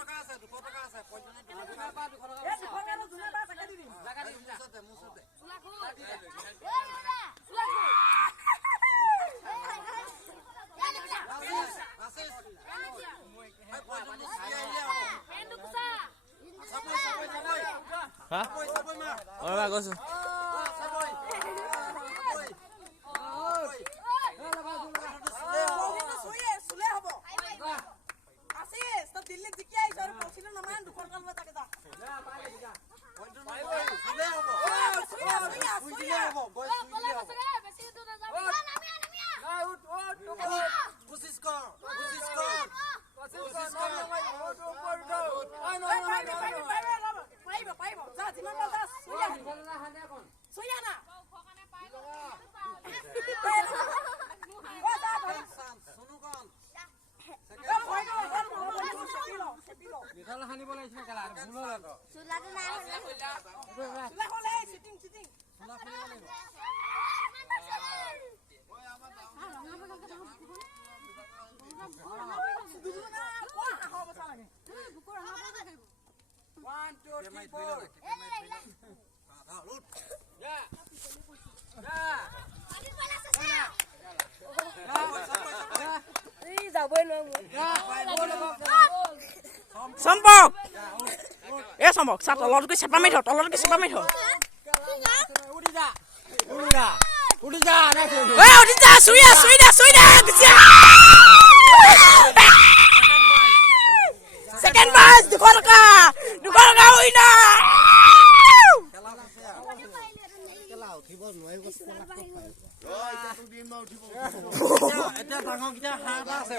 টকা আছে 200 টকা আছে পইজনে 200 টকা এই 200 টকা জুনে বা টাকা দি দিম জাগা দি মুছতে সুলাখু আছিস এই পইজনে সিয়াইলে পেন্ডু কুসা সবই হা সবই মা ওরা গৈছো সবই সুলে হব আসিস তো দিল্লি জিকি আইছ আর পৌঁছিল না মান 200 টাকা তাকে দা পইজনে সিলে হবে সিলে হবে বই সিলে হবে বেশি দূর যাবি না নামিয়া কোশিশ কর পাইব যা জিমান যা সুইয়া না শুনু কোন মিঠাল হানিব লাগিছিল কেলা আর ভুল হল সুলাখু না সুলা হলে সিটিং শুনা শুনিব লাগিব সম্পক এ সম্পক সাত তলতকে চেপা মাৰি থ উড়ি যা সুই দা সেকেন্ড বাস 200 টাকা উইনা কেলা উঠিব নোৱাৰিব এতিয়া ডাঙৰ কিটা হাত আছে